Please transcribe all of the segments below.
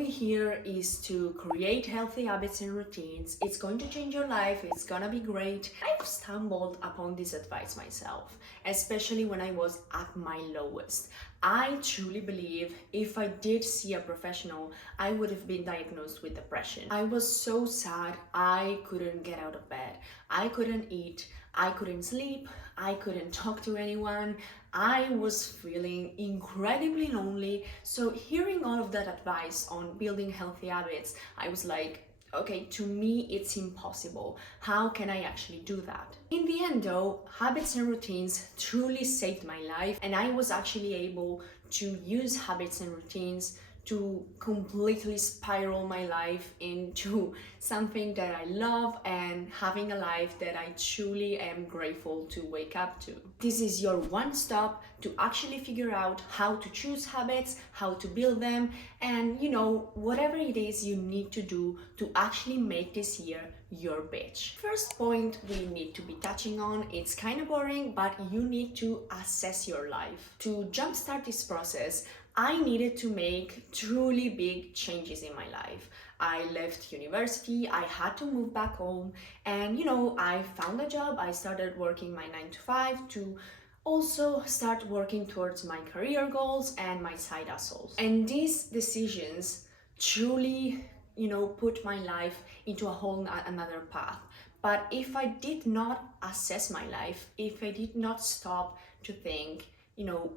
we here is to create healthy habits and routines. It's going to change your life, it's gonna be great. I've stumbled upon this advice myself, especially when I was at my lowest. I truly believe if I did see a professional, I would have been diagnosed with depression. I was so sad, I couldn't get out of bed, I couldn't eat, I couldn't sleep, I couldn't talk to anyone. I was feeling incredibly lonely. So hearing all of that advice on building healthy habits, I was like, okay, to me it's impossible. How can I actually do that? In the end though, habits and routines truly saved my life, and I was actually able to use habits and routines to completely spiral my life into something that I love and having a life that I truly am grateful to wake up to. This is your one stop to actually figure out how to choose habits, how to build them, and whatever it is you need to do to actually make this year your bitch. First point we need to be touching on, it's kind of boring, but you need to assess your life. To jumpstart this process, I needed to make truly big changes in my life. I left university, I had to move back home, and I found a job. I started working my 9 to 5 to also start working towards my career goals and my side hustles. And these decisions truly, put my life into a whole another path. But if I did not assess my life, if I did not stop to think,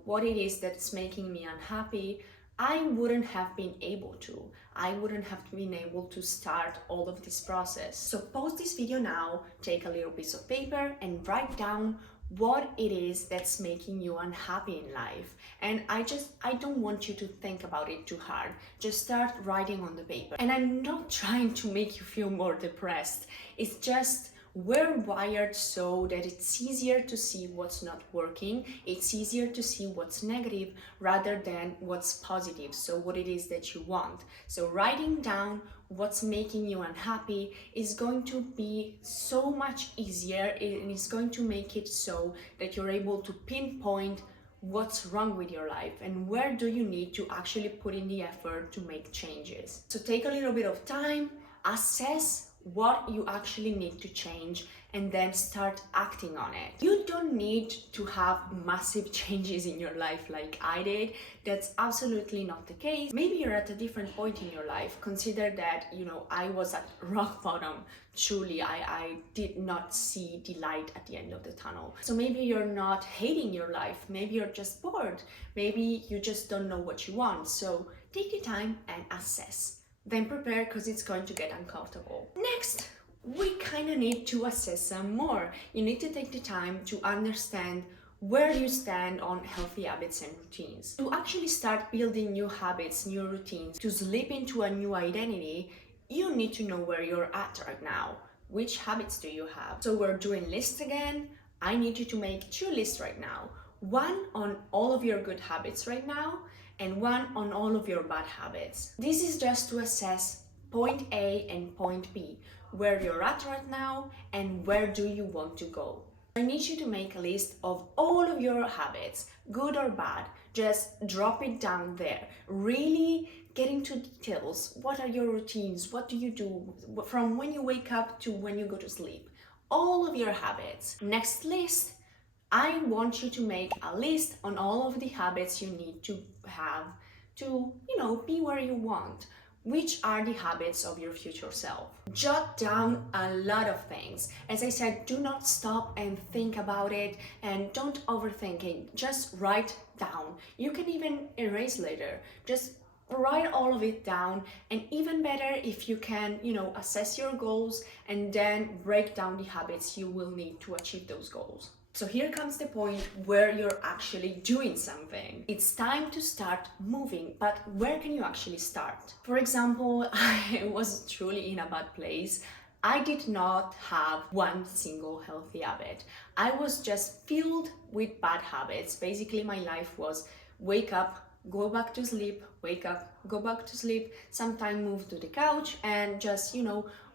what it is that's making me unhappy, I wouldn't have been able to. I wouldn't have been able to start all of this process. So pause this video now, take a little piece of paper and write down what it is that's making you unhappy in life. And I don't want you to think about it too hard. Just start writing on the paper. And I'm not trying to make you feel more depressed. It's just we're wired so that it's easier to see what's not working, it's easier to see what's negative rather than what's positive, so what it is that you want. So writing down what's making you unhappy is going to be so much easier, and it's going to make it so that you're able to pinpoint what's wrong with your life and where do you need to actually put in the effort to make changes. So take a little bit of time, assess what you actually need to change, and then start acting on it. You don't need to have massive changes in your life like I did. That's absolutely not the case. Maybe you're at a different point in your life. Consider that, I was at rock bottom. Truly, I did not see the light at the end of the tunnel. So maybe you're not hating your life. Maybe you're just bored. Maybe you just don't know what you want. So take the time and assess. Then prepare, because it's going to get uncomfortable. Next, we kind of need to assess some more. You need to take the time to understand where you stand on healthy habits and routines. To actually start building new habits, new routines, to slip into a new identity, you need to know where you're at right now. Which habits do you have? So we're doing lists again. I need you to make 2 lists right now. One on all of your good habits right now, and one on all of your bad habits. This is just to assess point A and point B, where you're at right now and where do you want to go. I need you to make a list of all of your habits, good or bad. Just drop it down there. Really get into details. What are your routines? What do you do from when you wake up to when you go to sleep? All of your habits. Next list, I want you to make a list on all of the habits you need to have to, be where you want. Which are the habits of your future self? Jot down a lot of things. As I said, do not stop and think about it, and don't overthink it. Just write down. You can even erase later. Just write all of it down, and even better if you can, assess your goals and then break down the habits you will need to achieve those goals. So here comes the point where you're actually doing something. It's time to start moving, but where can you actually start? For example, I was truly in a bad place. I did not have one single healthy habit. I was just filled with bad habits. Basically, my life was wake up, go back to sleep, wake up, go back to sleep, sometimes move to the couch and just,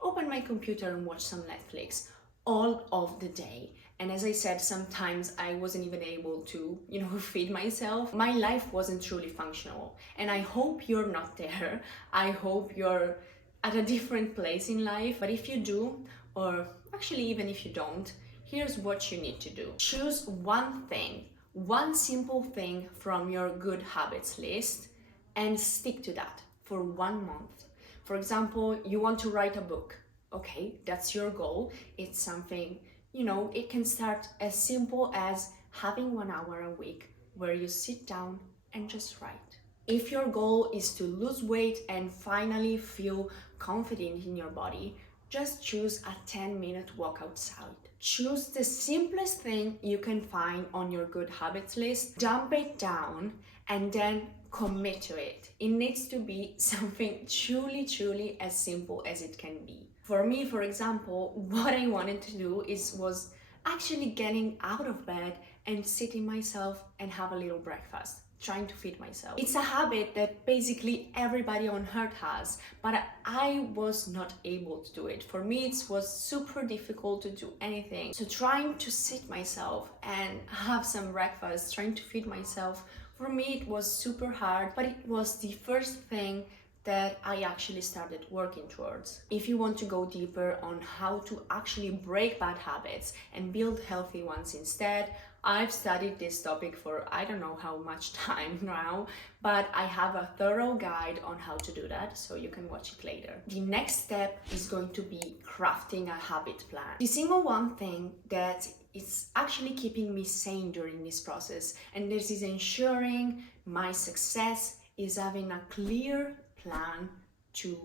open my computer and watch some Netflix all of the day. And as I said, sometimes I wasn't even able to, feed myself. My life wasn't truly functional. And I hope you're not there. I hope you're at a different place in life. But if you do, or actually even if you don't, here's what you need to do. Choose one thing, one simple thing from your good habits list, and stick to that for 1 month. For example, you want to write a book. Okay, that's your goal. It's something, it can start as simple as having 1 hour a week where you sit down and just write. If your goal is to lose weight and finally feel confident in your body, just choose a 10-minute walk outside. Choose the simplest thing you can find on your good habits list, dump it down, and then commit to it. It needs to be something truly as simple as it can be. For me, for example, what I wanted to do was actually getting out of bed and sitting myself and have a little breakfast, trying to feed myself. It's a habit that basically everybody on earth has, but I was not able to do it. For me, it was super difficult to do anything. So trying to sit myself and have some breakfast, trying to feed myself, for me it was super hard, but it was the first thing that I actually started working towards. If you want to go deeper on how to actually break bad habits and build healthy ones instead, I've studied this topic for I don't know how much time now, but I have a thorough guide on how to do that, so you can watch it later. The next step is going to be crafting a habit plan. The single one thing that is actually keeping me sane during this process, and this is ensuring my success, is having a clear plan to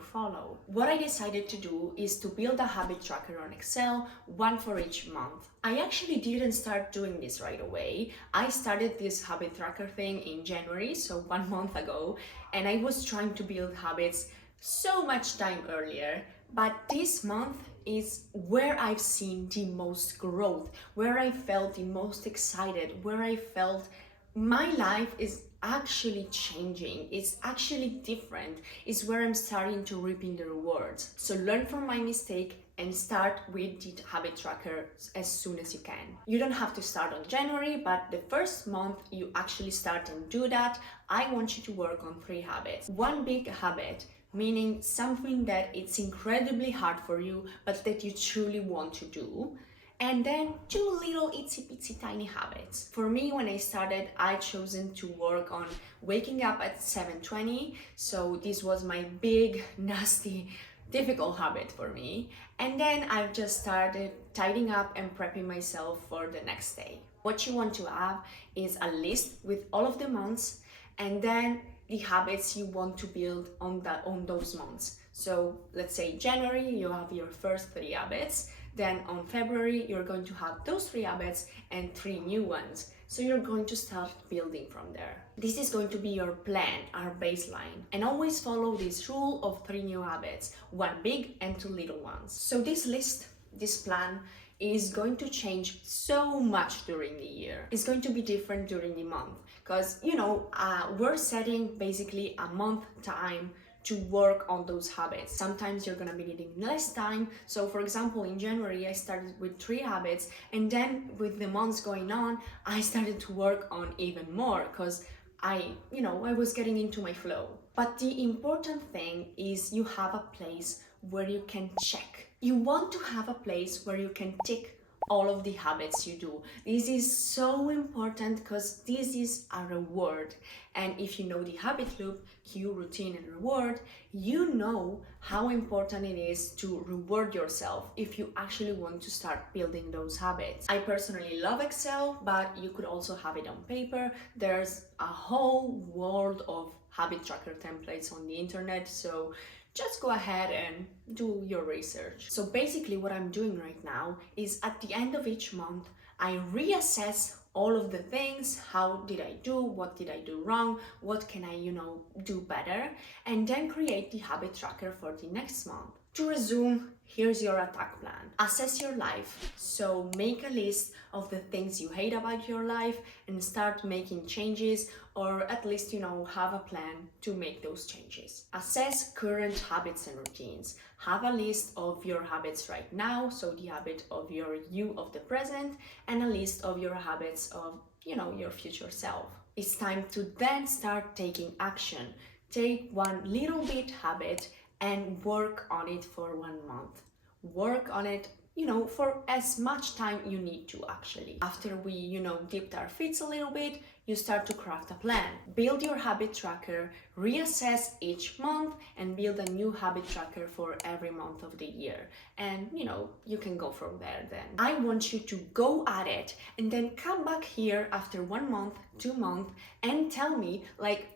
follow. What I decided to do is to build a habit tracker on Excel, one for each month. I actually didn't start doing this right away. I started this habit tracker thing in January, so 1 month ago, and I was trying to build habits so much time earlier. But this month is where I've seen the most growth, where I felt the most excited, where I felt my life is actually changing, it's actually different, is where I'm starting to reaping the rewards. So learn from my mistake and start with the habit tracker as soon as you can. You don't have to start on January, but the first month you actually start and do that. I want you to work on 3 habits. One big habit, meaning something that it's incredibly hard for you, but that you truly want to do. And then 2 little itsy bitsy tiny habits. For me, when I started, I chosen to work on waking up at 7:20. So this was my big, nasty, difficult habit for me. And then I've just started tidying up and prepping myself for the next day. What you want to have is a list with all of the months, and then the habits you want to build on those months. So let's say January, you have your first 3 habits. Then on February, you're going to have those 3 habits and 3 new ones. So you're going to start building from there. This is going to be your plan, our baseline. And always follow this rule of 3 new habits, 1 big and 2 little ones. So this list, this plan, is going to change so much during the year. It's going to be different during the month because, we're setting basically a month time to work on those habits. Sometimes you're gonna be needing less time. So for example, in January, I started with 3 habits, and then with the months going on, I started to work on even more because I was getting into my flow. But the important thing is you have a place where you can check. You want to have a place where you can tick all of the habits you do. This is so important because this is a reward. And if you know the habit loop, cue, routine, and reward, you know how important it is to reward yourself if you actually want to start building those habits. I personally love Excel, but you could also have it on paper. There's a whole world of habit tracker templates on the internet, so just go ahead and do your research. So basically what I'm doing right now is at the end of each month, I reassess all of the things. How did I do? What did I do wrong? What can I, do better? And then create the habit tracker for the next month. To resume, here's your attack plan. Assess your life. So make a list of the things you hate about your life and start making changes, or at least, have a plan to make those changes. Assess current habits and routines. Have a list of your habits right now, so the habit of your you of the present, and a list of your habits of, your future self. It's time to then start taking action. Take one little bit habit and work on it for 1 month. Work on it, for as much time you need to actually. After we, dipped our feet a little bit, you start to craft a plan. Build your habit tracker, reassess each month, and build a new habit tracker for every month of the year. And, you can go from there then. I want you to go at it and then come back here after 1 month, 2 months, and tell me,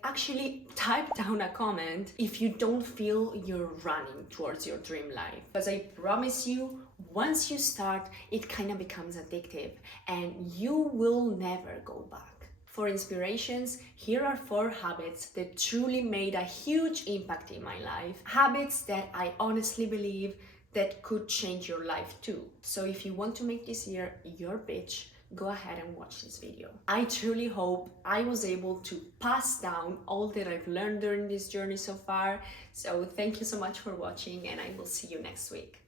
actually type down a comment if you don't feel you're running towards your dream life. Because I promise you, once you start, it kind of becomes addictive and you will never go back. For inspirations, here are 4 habits that truly made a huge impact in my life. Habits that I honestly believe that could change your life too. So if you want to make this year your bitch, go ahead and watch this video. I truly hope I was able to pass down all that I've learned during this journey so far. So thank you so much for watching, and I will see you next week.